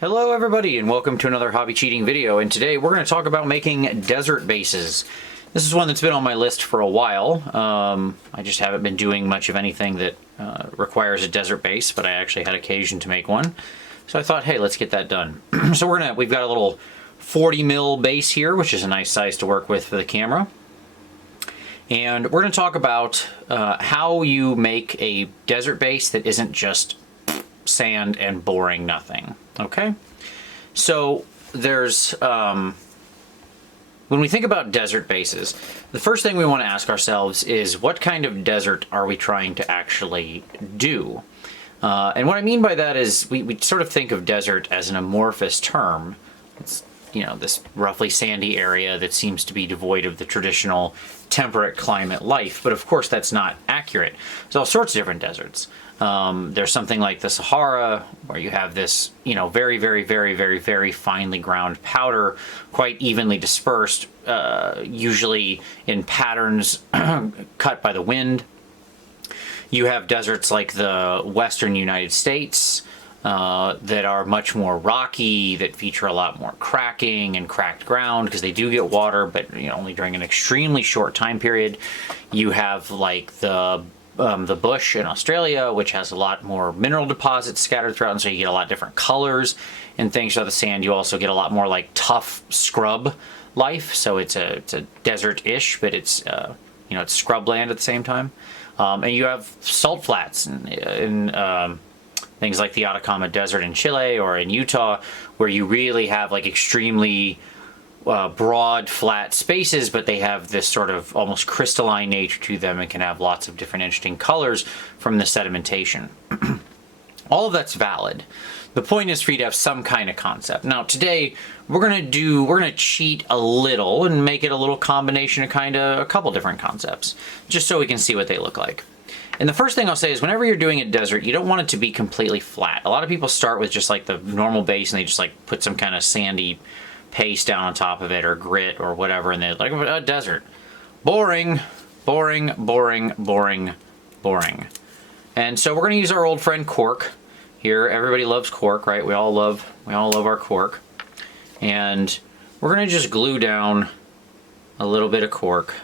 Hello everybody and welcome to another hobby cheating video, and today we're going to talk about making desert bases. This is one that's been on my list for a while. I just haven't been doing much of anything that requires a desert base, but I actually had occasion to make one. So I thought, hey, let's get that done. So we've got a little 40 mil base here, which is a nice size to work with for the camera. And we're going to talk about how you make a desert base that isn't just sand and boring nothing. Okay, so there's when we think about desert bases, the first thing we want to ask ourselves is what kind of desert are we trying to actually do? And what I mean by that is we sort of think of desert as an amorphous term. It's, you know, this roughly sandy area that seems to be devoid of the traditional temperate climate life, but of course that's not accurate. There's all sorts of different deserts. There's something like the Sahara, where you have this, you know, very, very, very, very, very finely ground powder, quite evenly dispersed, usually in patterns cut by the wind. You have deserts like the western United States that are much more rocky, that feature a lot more cracking and cracked ground because they do get water, but you know, only during an extremely short time period. You have like the bush in Australia, which has a lot more mineral deposits scattered throughout, and so you get a lot of different colors and things. So the sand, you also get a lot more like tough scrub life. So it's a desert-ish, but it's you know, it's scrubland at the same time. And you have salt flats in things like the Atacama Desert in Chile or in Utah, where you really have like extremely broad, flat spaces, but they have this sort of almost crystalline nature to them and can have lots of different interesting colors from the sedimentation. All of that's valid. The point is for you to have some kind of concept. Now today we're gonna cheat a little and make it a little combination of a couple different concepts, just so we can see what they look like. And the first thing I'll say is whenever you're doing a desert, you don't want it to be completely flat. A lot of people start with just like the normal base and they just like put some kind of sandy paste down on top of it or grit or whatever, and they're like, a desert. Boring, boring, boring, boring, boring. And so we're gonna use our old friend cork here. Everybody loves cork, right? We all love our cork. And we're gonna just glue down a little bit of cork.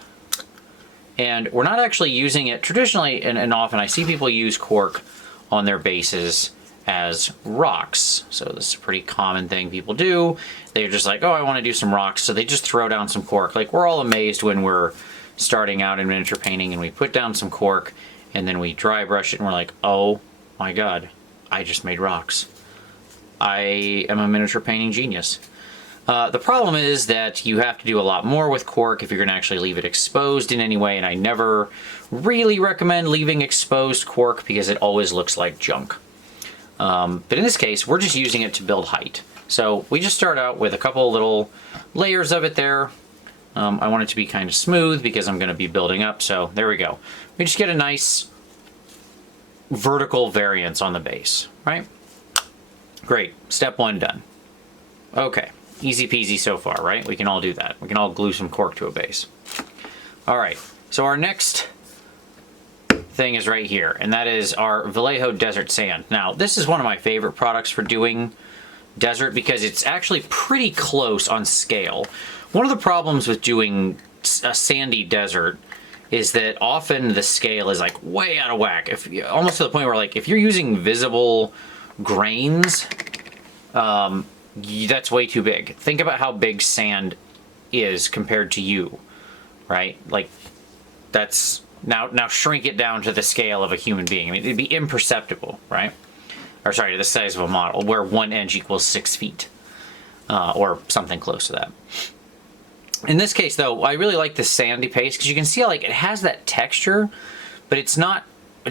And we're not actually using it traditionally, and often I see people use cork on their bases as rocks. So this is a pretty common thing people do. They're just like, oh, I want to do some rocks. So they just throw down some cork. Like, we're all amazed when we're starting out in miniature painting and we put down some cork and then we dry brush it and we're like, oh my God, I just made rocks. I am a miniature painting genius. The problem is that you have to do a lot more with cork if you're going to actually leave it exposed in any way, and I never really recommend leaving exposed cork because it always looks like junk. But in this case, we're just using it to build height. So we just start out with a couple little layers of it there. I want it to be kind of smooth because I'm going to be building up, so there we go. We just get a nice vertical variance on the base, right? Great. Step one done. Okay. Easy peasy so far, right? We can all do that. We can all glue some cork to a base. All right, so our next thing is right here, and that is our Vallejo Desert Sand. Now, this is one of my favorite products for doing desert because it's actually pretty close on scale. One of the problems with doing a sandy desert is that often the scale is like way out of whack. Almost to the point where like if you're using visible grains, that's way too big. Think about how big sand is compared to you, right? Like, that's now shrink it down to the scale of a human being. I mean, it'd be imperceptible, right? Or sorry, the size of a model, where 1 inch equals 6 feet, or something close to that. In this case, though, I really like the sandy paste because you can see how, like, it has that texture, but it's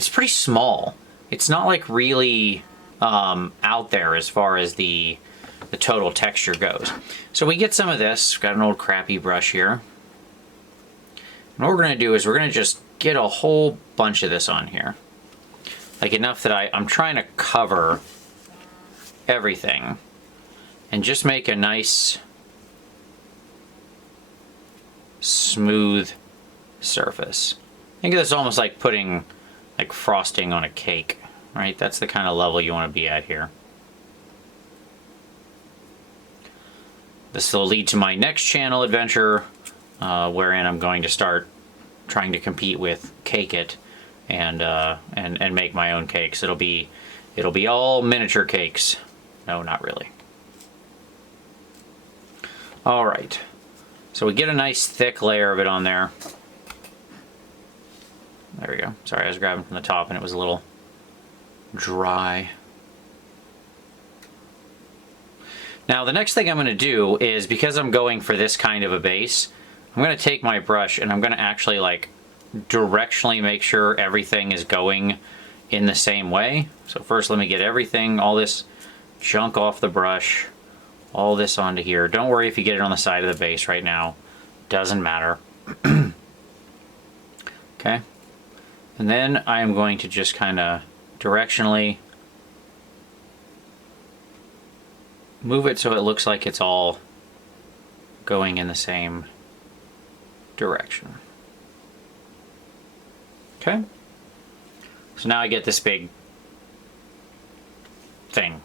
pretty small. It's not like really out there as far as the total texture goes. So we get some of this. Got an old crappy brush here. And what we're going to do is we're going to just get a whole bunch of this on here. Like enough that I'm trying to cover everything and just make a nice smooth surface. Think of this almost like putting like frosting on a cake, right? That's the kind of level you want to be at here. This will lead to my next channel adventure, wherein I'm going to start trying to compete with Cake It and make my own cakes. It'll be all miniature cakes. No, not really. All right. So we get a nice thick layer of it on there. There we go. Sorry, I was grabbing from the top and it was a little dry. Now the next thing I'm going to do is, because I'm going for this kind of a base, I'm going to take my brush and I'm going to actually like directionally make sure everything is going in the same way. So first let me get everything, all this junk off the brush, all this onto here. Don't worry if you get it on the side of the base right now. Doesn't matter. Okay. And then I am going to just kind of directionally move it so it looks like it's all going in the same direction. Okay. So now I get this big thing.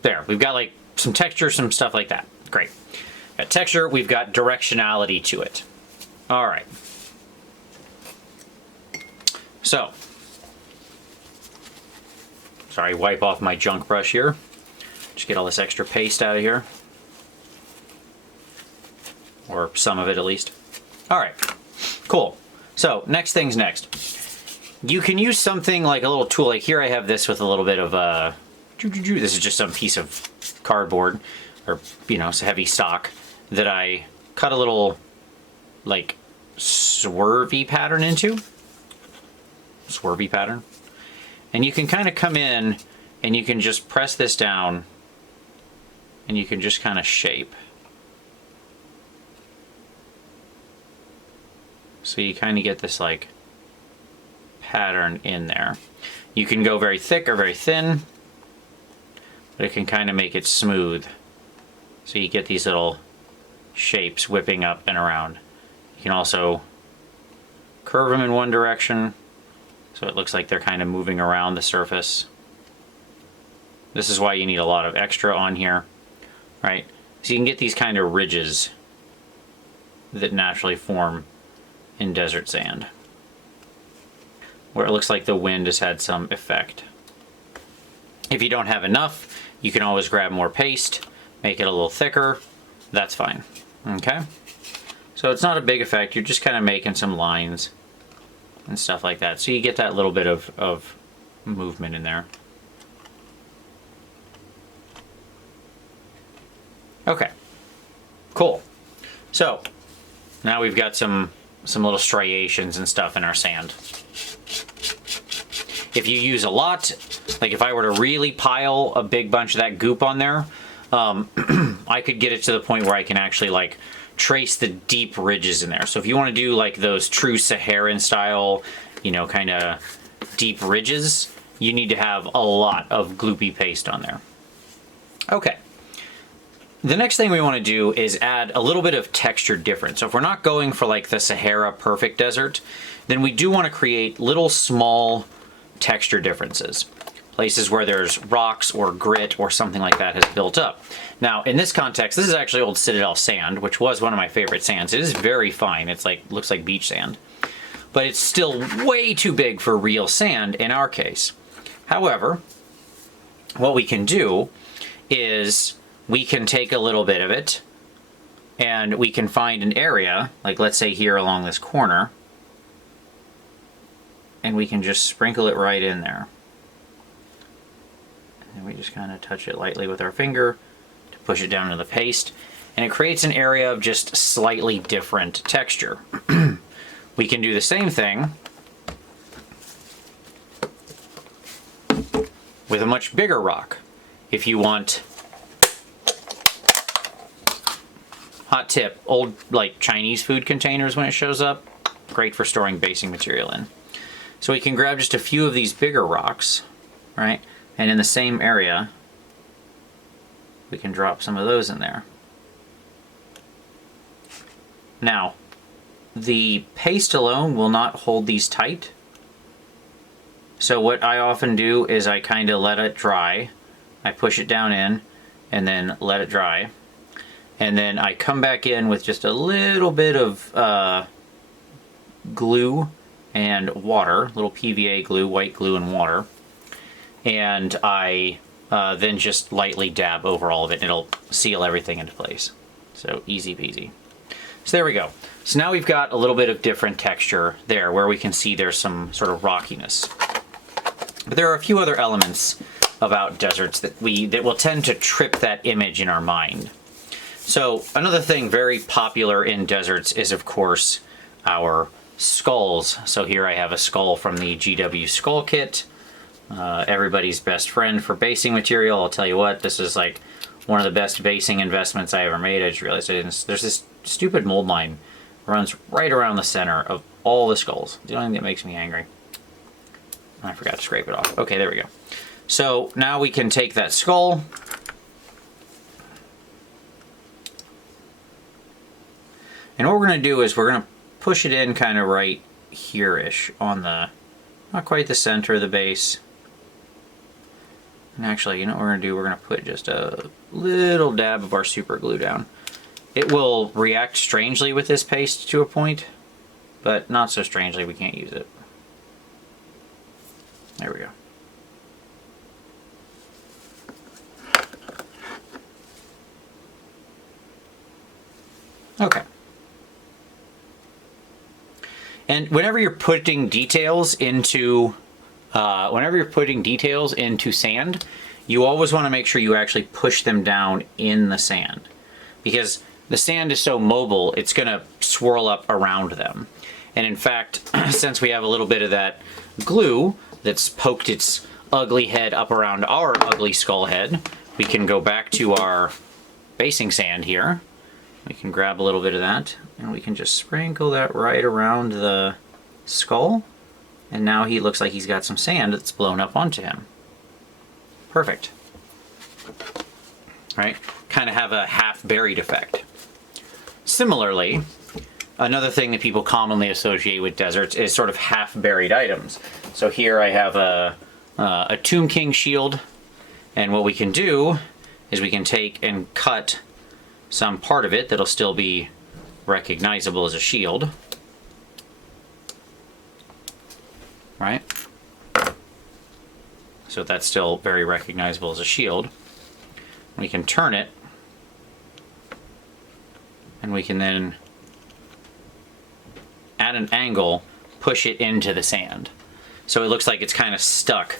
There, we've got like some texture, some stuff like that. Great. Got texture, we've got directionality to it. All right. So, sorry, wipe off my junk brush here. Just get all this extra paste out of here. Or some of it at least. All right, cool. So, next thing's next. You can use something like a little tool. Like here I have this with a little bit of, this is just some piece of cardboard, or, you know, some heavy stock, that I cut a little, like, swervy pattern into. Swervy pattern. And you can kind of come in and you can just press this down and you can just kind of shape. So you kind of get this like pattern in there. You can go very thick or very thin, but it can kind of make it smooth. So you get these little shapes whipping up and around. You can also curve them in one direction, so it looks like they're kind of moving around the surface. This is why you need a lot of extra on here, right? So you can get these kind of ridges that naturally form in desert sand, where it looks like the wind has had some effect. If you don't have enough, you can always grab more paste, make it a little thicker. That's fine. Okay? So it's not a big effect. You're just kind of making some lines and stuff like that. So you get that little bit of movement in there. Okay. Cool. So now we've got some little striations and stuff in our sand. If you use a lot, like if I were to really pile a big bunch of that goop on there, I could get it to the point where I can actually like trace the deep ridges in there. So if you want to do like those true Saharan style, you know, kind of deep ridges, you need to have a lot of gloopy paste on there. Okay. The next thing we want to do is add a little bit of texture difference. So if we're not going for like the Sahara perfect desert, then we do want to create little small texture differences. Places where there's rocks or grit or something like that has built up. Now, in this context, this is actually old Citadel sand, which was one of my favorite sands. It is very fine. It's like, looks like beach sand. But it's still way too big for real sand in our case. However, what we can do is we can take a little bit of it and we can find an area, like let's say here along this corner, and we can just sprinkle it right in there. And we just kind of touch it lightly with our finger to push it down into the paste. And it creates an area of just slightly different texture. We can do the same thing with a much bigger rock. If you want, hot tip, old like Chinese food containers when it shows up, great for storing basing material in. So we can grab just a few of these bigger rocks, right? And in the same area, we can drop some of those in there. Now, the paste alone will not hold these tight. So what I often do is I kind of let it dry. I push it down in and then let it dry. And then I come back in with just a little bit of glue and water, little PVA glue, white glue and water. And I then just lightly dab over all of it and it'll seal everything into place. So easy peasy. So there we go. So now we've got a little bit of different texture there where we can see there's some sort of rockiness. But there are a few other elements about deserts that will tend to trip that image in our mind. So another thing very popular in deserts is, of course, our skulls. So here I have a skull from the GW Skull Kit. Everybody's best friend for basing material. I'll tell you what, this is like one of the best basing investments I ever made. I just realized I didn't. There's this stupid mold line runs right around the center of all the skulls. The only thing that makes me angry. I forgot to scrape it off. Okay, there we go. So now we can take that skull. And what we're going to do is we're going to push it in kind of right here-ish on the, not quite the center of the base. And actually, you know what we're going to do? We're going to put just a little dab of our super glue down. It will react strangely with this paste to a point, but not so strangely we can't use it. There we go. Okay. And whenever you're putting details into sand, you always want to make sure you actually push them down in the sand, because the sand is so mobile, it's going to swirl up around them. And in fact, since we have a little bit of that glue that's poked its ugly head up around our ugly skull head, we can go back to our basing sand here. We can grab a little bit of that and we can just sprinkle that right around the skull. And now he looks like he's got some sand that's blown up onto him. Perfect. Right? Kind of have a half-buried effect. Similarly, another thing that people commonly associate with deserts is sort of half-buried items. So here I have a Tomb King shield, and what we can do is we can take and cut some part of it that'll still be recognizable as a shield. Right? So that's still very recognizable as a shield. We can turn it, and we can then, at an angle, push it into the sand. So it looks like it's kind of stuck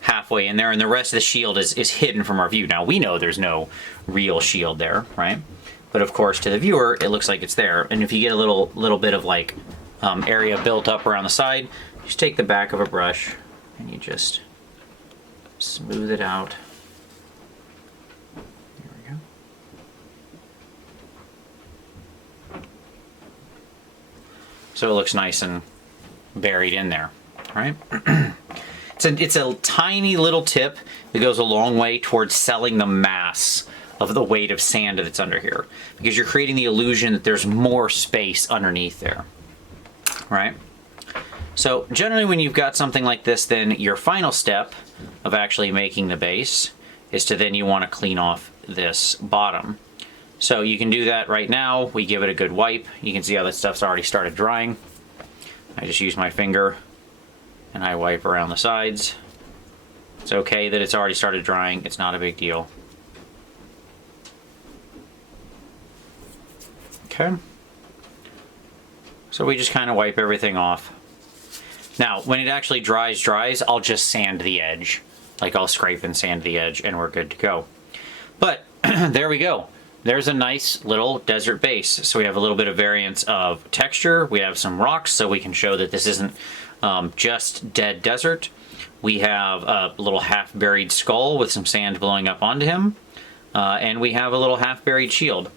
halfway in there, and the rest of the shield is hidden from our view. Now, we know there's no real shield there, right? But of course, to the viewer, it looks like it's there. And if you get a little bit of like area built up around the side, you just take the back of a brush and you just smooth it out. There we go. So it looks nice and buried in there, right? It's a tiny little tip that goes a long way towards selling the mass of the weight of sand that's under here, because you're creating the illusion that there's more space underneath there, right? So generally when you've got something like this, then your final step of actually making the base is to then you want to clean off this bottom. So you can do that right now. We give it a good wipe. You can see how that stuff's already started drying. I just use my finger and I wipe around the sides. It's okay that it's already started drying. It's not a big deal. Okay. So we just kind of wipe everything off. Now, when it actually dries, I'll just sand the edge. Like I'll scrape and sand the edge and we're good to go. But there we go. There's a nice little desert base. So we have a little bit of variance of texture. We have some rocks so we can show that this isn't just dead desert. We have a little half-buried skull with some sand blowing up onto him. And we have a little half-buried shield.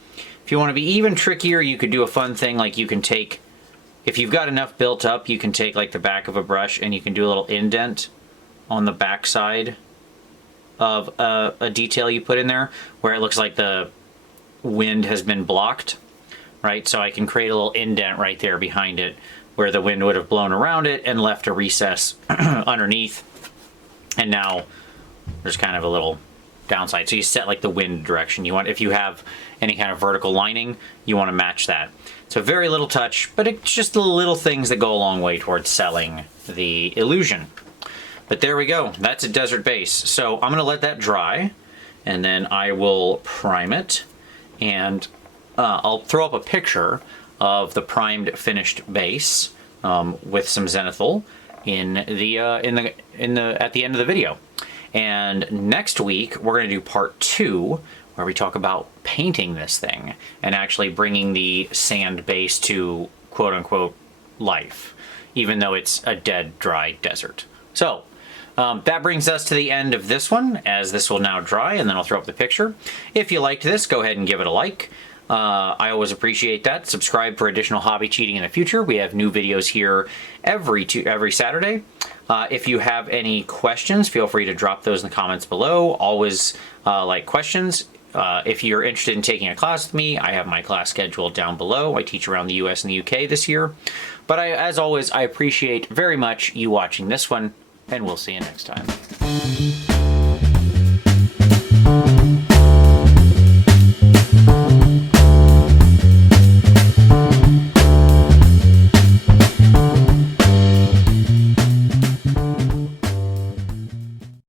If you want to be even trickier, you could do a fun thing like you can take, if you've got enough built up, you can take like the back of a brush and you can do a little indent on the back side of a detail you put in there where it looks like the wind has been blocked, right? So I can create a little indent right there behind it where the wind would have blown around it and left a recess underneath. And now there's kind of a little downside. So you set like the wind direction you want. If you have any kind of vertical lining, you want to match that. So very little touch, but it's just the little things that go a long way towards selling the illusion. But there we go. That's a desert base. So I'm going to let that dry, and then I will prime it, and I'll throw up a picture of the primed finished base with some zenithal at the end of the video. And next week we're going to do part 2, where we talk about painting this thing and actually bringing the sand base to quote unquote life, even though it's a dead, dry desert. So that brings us to the end of this one, as this will now dry, and then I'll throw up the picture. If you liked this, go ahead and give it a like. I always appreciate that. Subscribe for additional hobby cheating in the future. We have new videos here every Saturday. If you have any questions, feel free to drop those in the comments below. Always like questions. If you're interested in taking a class with me, I have my class schedule down below. I teach around the US and the UK this year. But as always, I appreciate very much you watching this one, and we'll see you next time.